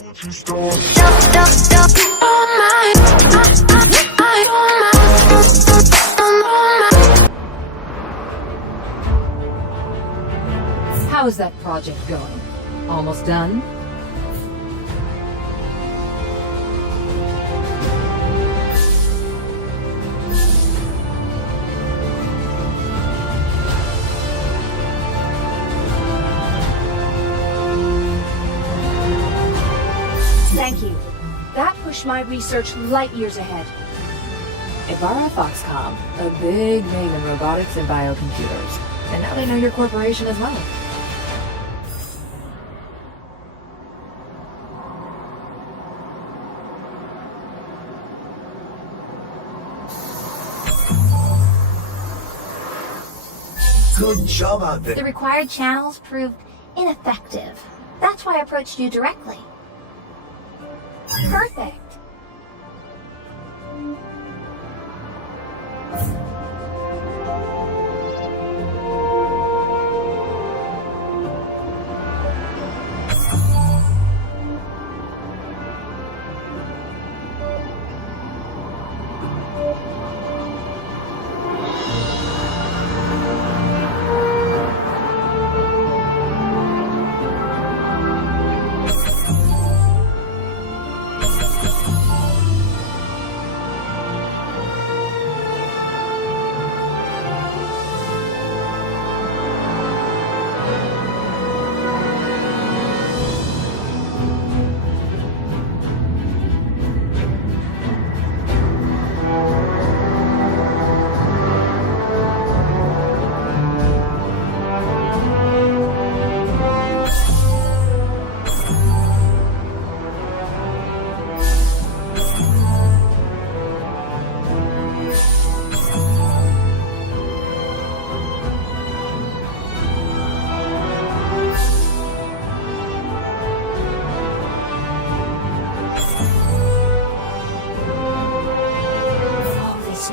How is that project going? Almost done? Thank you. That pushed my research light years ahead. Ibarra Foxconn, a big name in robotics and biocomputers. And now they know your corporation as well. Good job out there. The required channels proved ineffective. That's why I approached you directly. Perfect.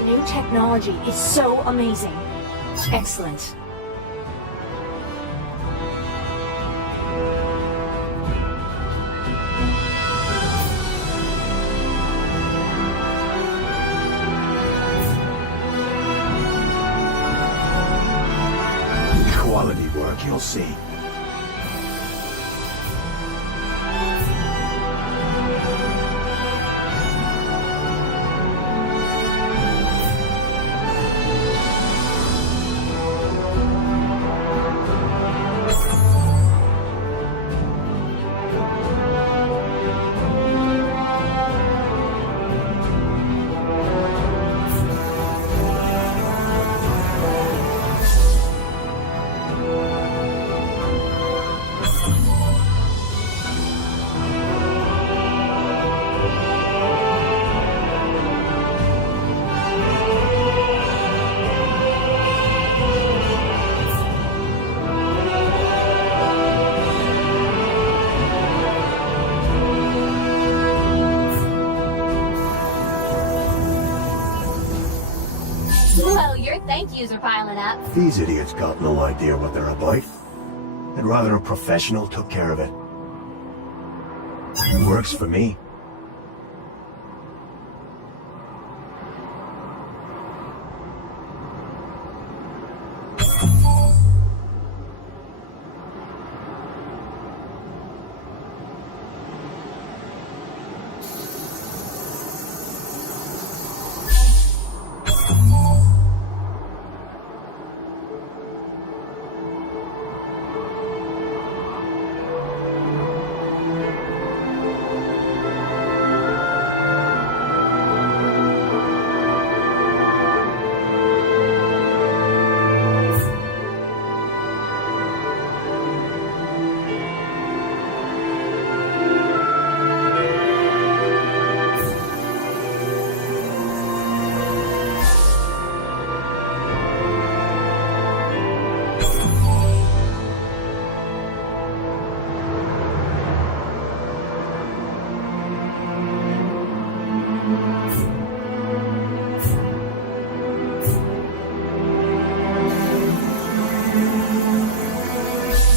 New technology is so amazing. Excellent. Quality work, you'll see. Well, your thank yous are piling up. These idiots got no idea what they're about. I'd rather a professional took care of it. Works for me.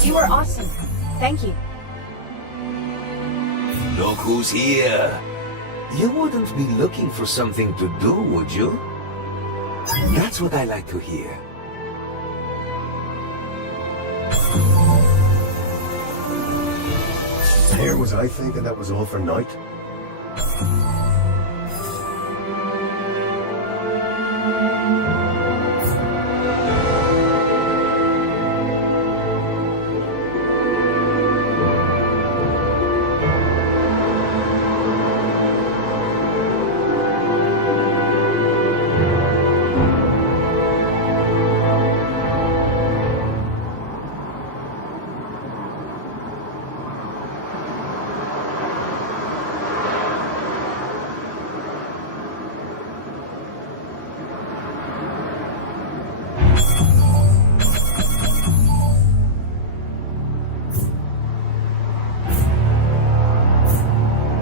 You were awesome. Thank you. Look who's here. You wouldn't be looking for something to do, would you? That's what I like to hear. Here was I thinking that was all for night.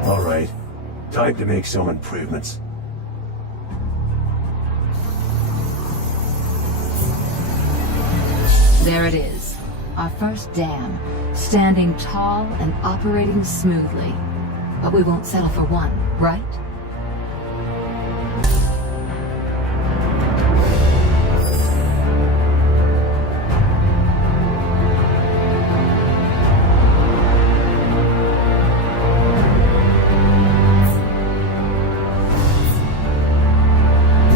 All right, time to make some improvements. There it is. Our first dam, standing tall and operating smoothly. But we won't settle for one, right?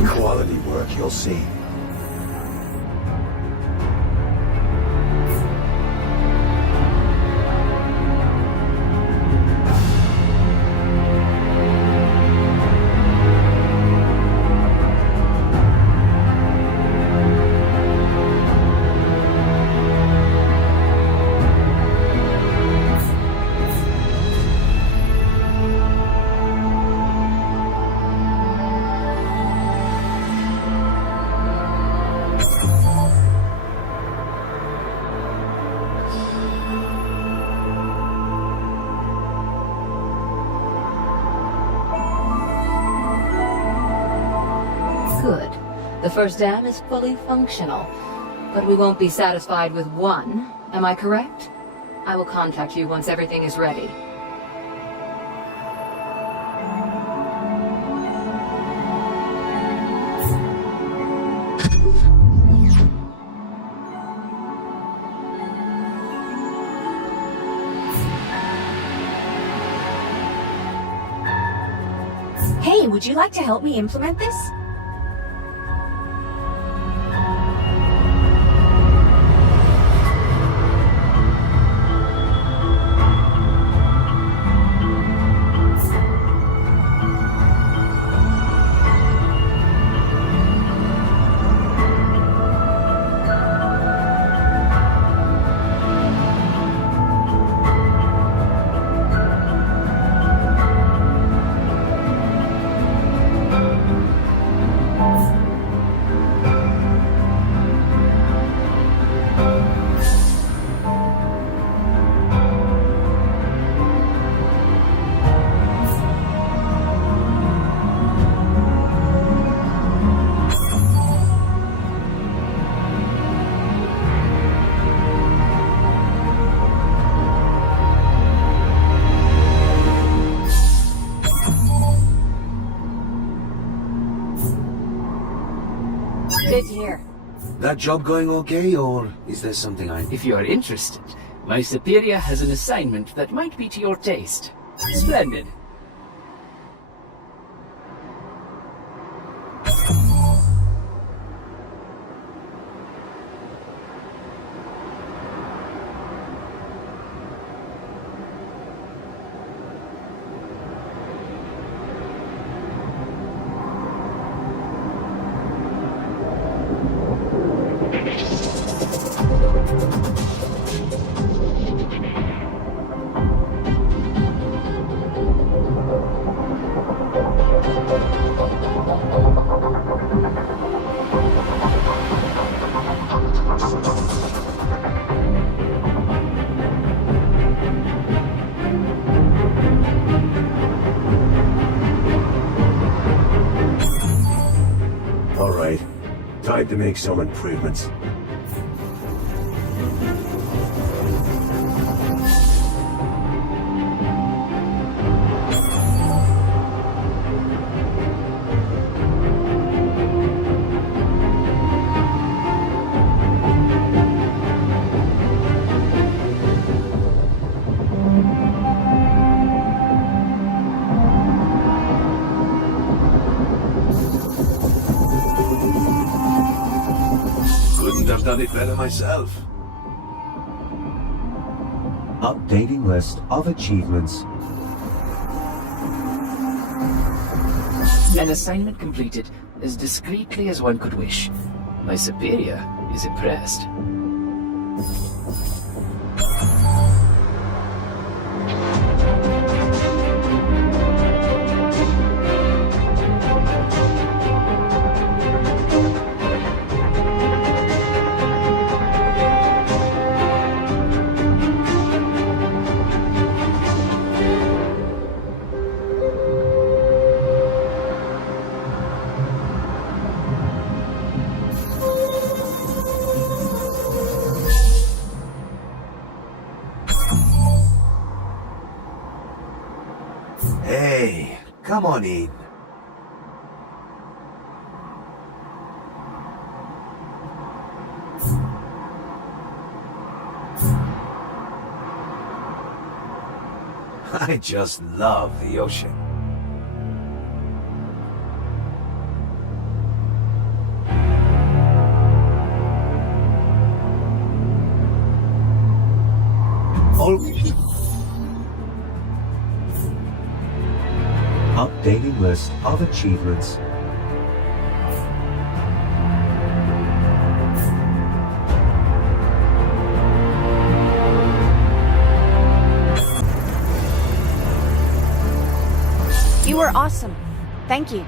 Quality work, you'll see. Good. The first dam is fully functional. But we won't be satisfied with one, am I correct? I will contact you once everything is ready. Hey, would you like to help me implement this? Good to hear. That job going okay, or is there something I... If you are interested, my superior has an assignment that might be to your taste. Splendid. All right, time to make some improvements. done it better myself. Updating list of achievements. An assignment completed as discreetly as one could wish. My superior is impressed. Hey, come on in. I just love the ocean. Updating list of achievements. You were awesome. Thank you.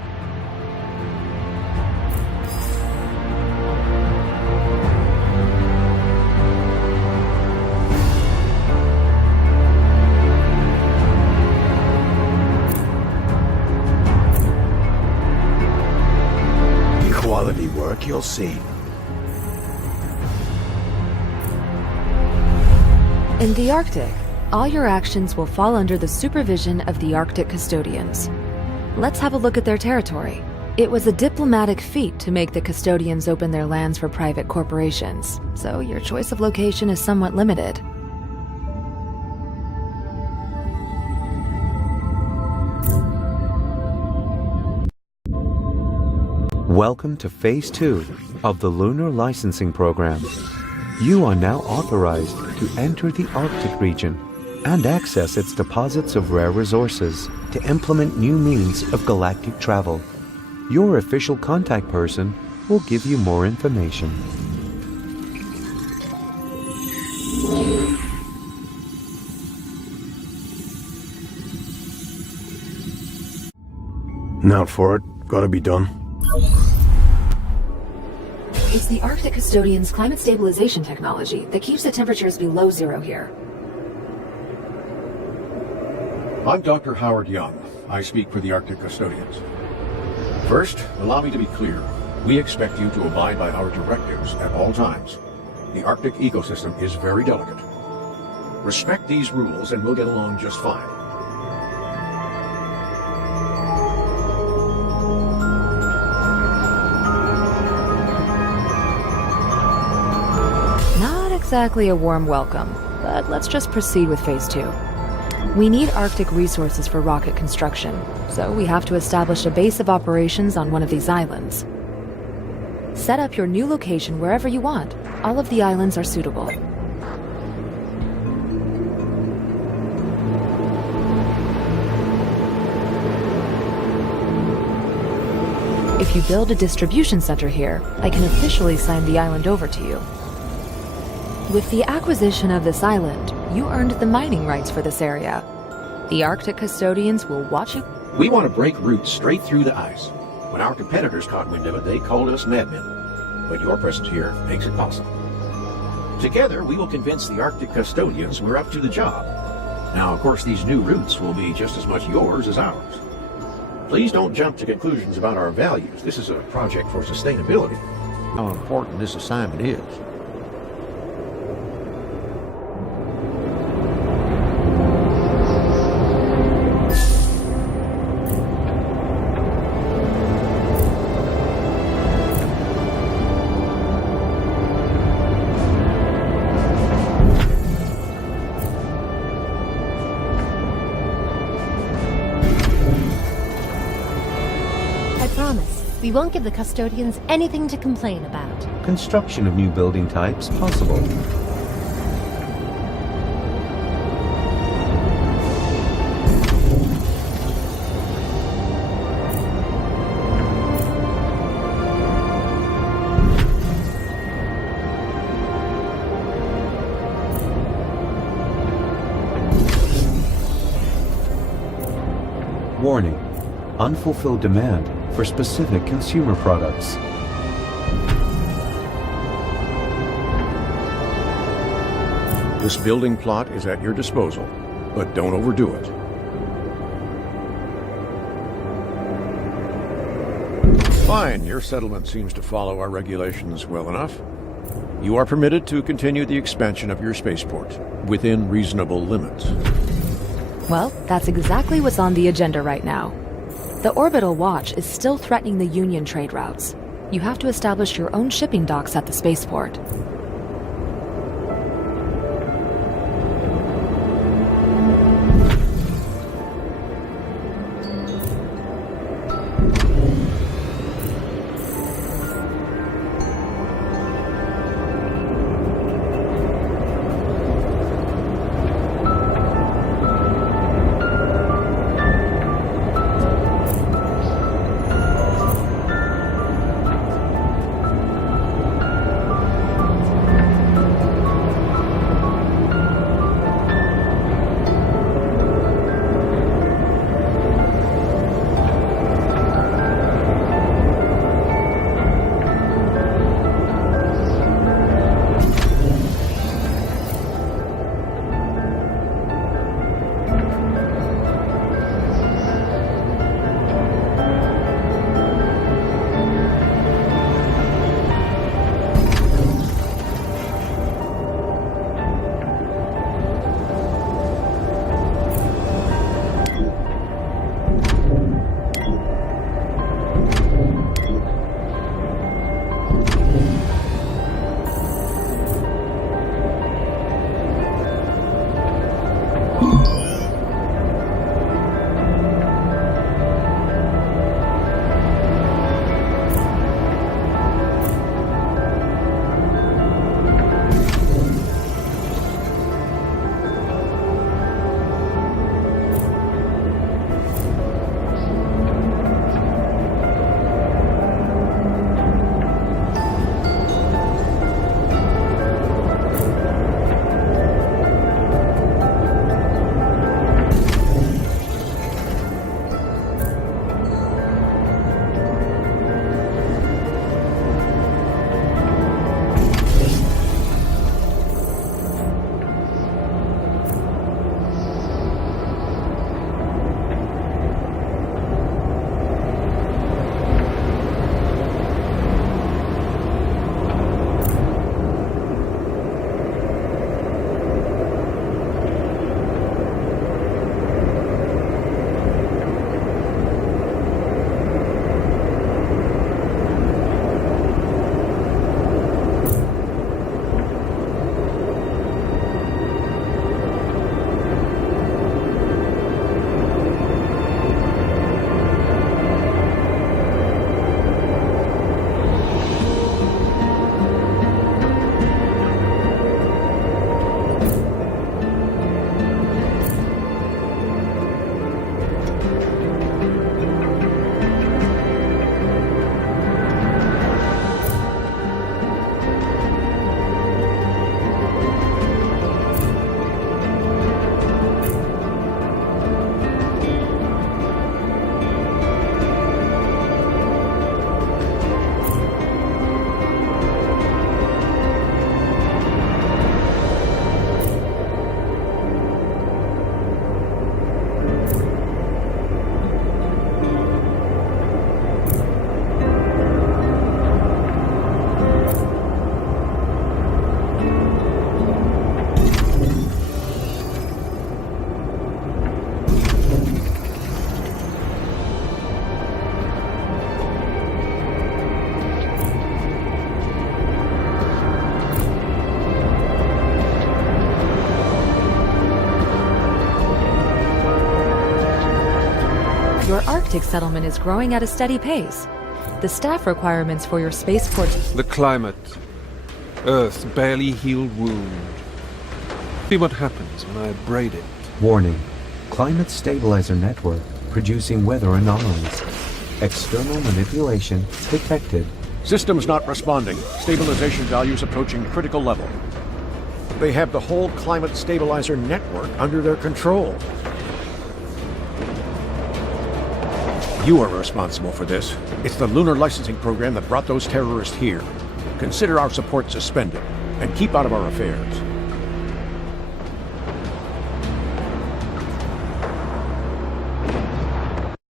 Quality work, you'll see. In the Arctic, all your actions will fall under the supervision of the Arctic Custodians. Let's have a look at their territory. It was a diplomatic feat to make the Custodians open their lands for private corporations, so your choice of location is somewhat limited. Welcome to Phase 2 of the Lunar Licensing Program. You are now authorized to enter the Arctic region and access its deposits of rare resources to implement new means of galactic travel. Your official contact person will give you more information. Now for it. Gotta be done. It's the Arctic Custodians' climate stabilization technology that keeps the temperatures below zero here. I'm Dr. Howard Young. I speak for the Arctic Custodians. First, allow me to be clear. We expect you to abide by our directives at all times. The Arctic ecosystem is very delicate. Respect these rules and we'll get along just fine. Not exactly a warm welcome, but let's just proceed with Phase 2. We need Arctic resources for rocket construction, so we have to establish a base of operations on one of these islands. Set up your new location wherever you want. All of the islands are suitable. If you build a distribution center here, I can officially sign the island over to you. With the acquisition of this island, you earned the mining rights for this area. The Arctic Custodians will watch you. We want to break routes straight through the ice. When our competitors caught wind of it, they called us madmen. But your presence here makes it possible. Together, we will convince the Arctic Custodians we're up to the job. Now, of course, these new routes will be just as much yours as ours. Please don't jump to conclusions about our values. This is a project for sustainability. How important this assignment is. We won't give the custodians anything to complain about. Construction of new building types possible. Warning: unfulfilled demand for specific consumer products. This building plot is at your disposal, but don't overdo it. Fine, your settlement seems to follow our regulations well enough. You are permitted to continue the expansion of your spaceport within reasonable limits. Well, that's exactly what's on the agenda right now. The Orbital Watch is still threatening the Union trade routes. You have to establish your own shipping docks at the spaceport. Your Arctic settlement is growing at a steady pace. The staff requirements for your spaceport... The climate. Earth's barely healed wound. See what happens when I braid it. Warning. Climate stabilizer network producing weather anomalies. External manipulation detected. Systems not responding. Stabilization values approaching critical level. They have the whole climate stabilizer network under their control. You are responsible for this. It's the lunar licensing program that brought those terrorists here. Consider our support suspended, and keep out of our affairs.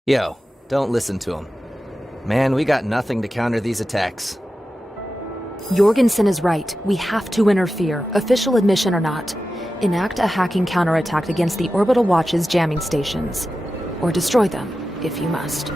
Yo, don't listen to him. Man, we got nothing to counter these attacks. Jorgensen is right. We have to interfere, official admission or not. Enact a hacking counterattack against the Orbital Watch's jamming stations. Or destroy them, if you must.